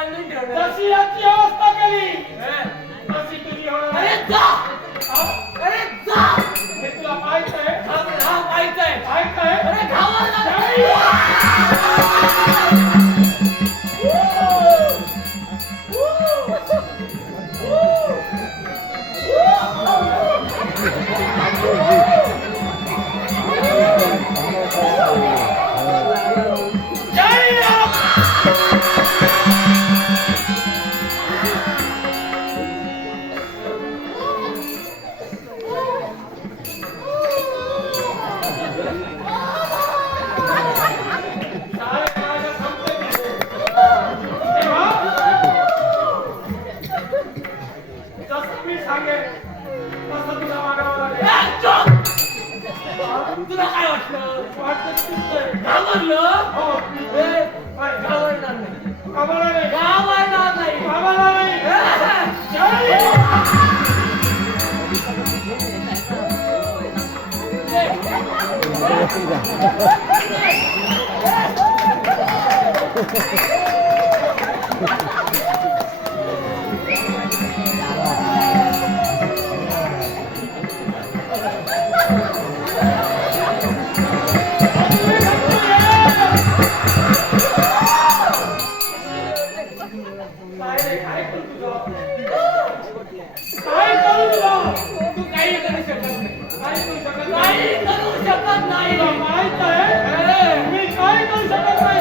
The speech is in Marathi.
बांधून ठेवलं. जशी याची अवस्था केली तशी तुझी होणार. अरे जा, हा? अरे जा. हे तुला पाहायचंय? हा पाहिजे. पाहायचंय? अरे गावाला तुला काय वाटलं? घाबरलं? घाबरणार नाही. घाबरणार नाही. तू काही करू शकत नाही. माहित आहे मी काय करू शकत नाही.